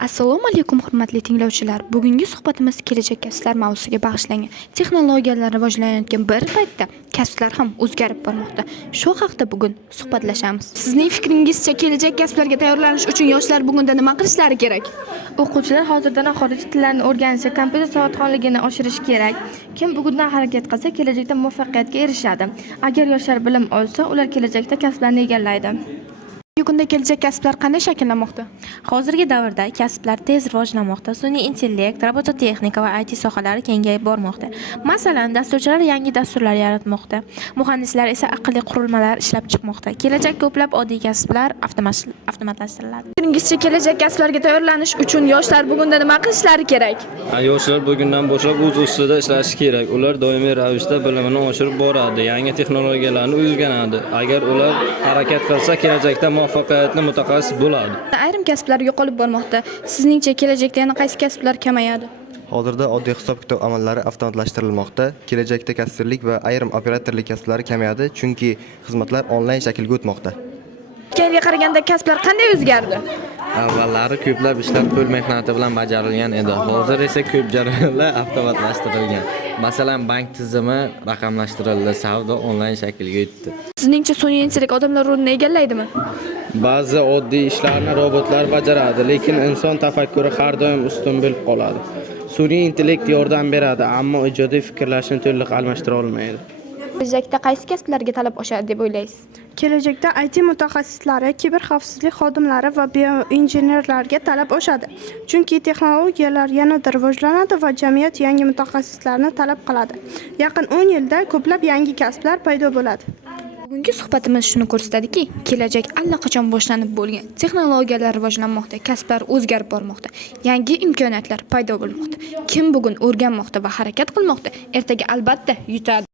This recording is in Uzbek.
Assalomu alaykum hurmatli tinglovchilar. Bugungi suhbatimiz kelajak kasblar mavzusiga bag'ishlangan. Texnologiyalar rivojlanayotgan bir paytda kasblar ham o'zgarib bormoqda. Shu haqda bugun suhbatlashamiz. Sizning fikringizcha kelajak kasblarga tayyorlanish uchun yoshlar bugunda nima qilishlari kerak? O'quvchilar hozirdan xorijiy tillarni o'rganishi, kompyuter savodxonligini oshirish kerak. Kim bugundan harakat qilsa, kelajakda muvaffaqiyatga erishadi. Agar yoshlar bilim olsa, ular kelajakda kasblarni egallaydi. Bugungi kunda kelajak kasblar qanday shakllanmoqda? Hozirgi davrda kasblar tez rivojlanmoqda. Sun'iy intellekt, robototexnika va IT sohalari kengayib bormoqda. Masalan, dasturchilar yangi dasturlar yaratmoqda. Muhandislar esa aqlli qurilmalar ishlab chiqmoqda. Kelajak ko'plab oddiy kasblar avtomatlashtiriladi. Fikringizcha kelajak kasblarga tayyorlanish uchun yoshlar bugunda nima qilishlari kerak? Yoshlar bugundan boshlab o'z ustida ishlashi kerak. Ular doimiy ravishda bilimini oshirib boradi, yangi texnologiyalarni o'rganadi. Agar ular harakat qilsa, kelajakda muvaffaqiyatli mutaxassis bo'ladi. Ayrim kasblar yo'qolib bormoqda. Sizningcha kelajakda yana qaysi kasblar kamayadi? Hozirda oddiy hisob-kitob amallari avtomatlashtirilmoqda. Kelajakda kassirlik va ayrim operatorlik kasblari kamayadi, chunki xizmatlar onlayn shaklga o'tmoqda. O'tganga qaraganda kasblar qanday o'zgardi? Avvallari ko'plab ishlar qo'l mehnati bilan bajarilgan edi. Hozir esa ko'p jarayonlar avtomatlashtirilgan. Masalan, bank tizimi raqamlashtirildi, savdo onlayn shaklga o'tdi. Sizningcha sun'iy intellekt odamlar o'rnini egallaydimi? Ba'zi oddiy ishlarni robotlar bajaradi, lekin inson tafakkuri har doim ustun bo'lib qoladi. Sun'iy intellekt yordam beradi, ammo ijodiy fikrlashni to'liq almashtira olmaydi. Kelajakda qaysi kasblarga talab oshadi deb o'ylaysiz? Kelajakda IT mutaxassislari, kiberxavfsizlik xodimlari va bioinjenerlarga talab oshadi. Chunki texnologiyalar yanada rivojlanadi va jamiyat yangi mutaxassislarni talab qiladi. Yaqin 10 yilda ko'plab yangi kasblar paydo bo'ladi. Bugungi suhbatimiz shuni ko'rsatadiki, kelajak allaqachon boshlanib bo'lgan. Texnologiyalar rivojlanmoqda, kasblar o'zgarib bormoqda, yangi imkoniyatlar paydo bo'lmoqda. Kim bugun o'rganmoqda va harakat qilmoqda, ertaga albatta yutadi.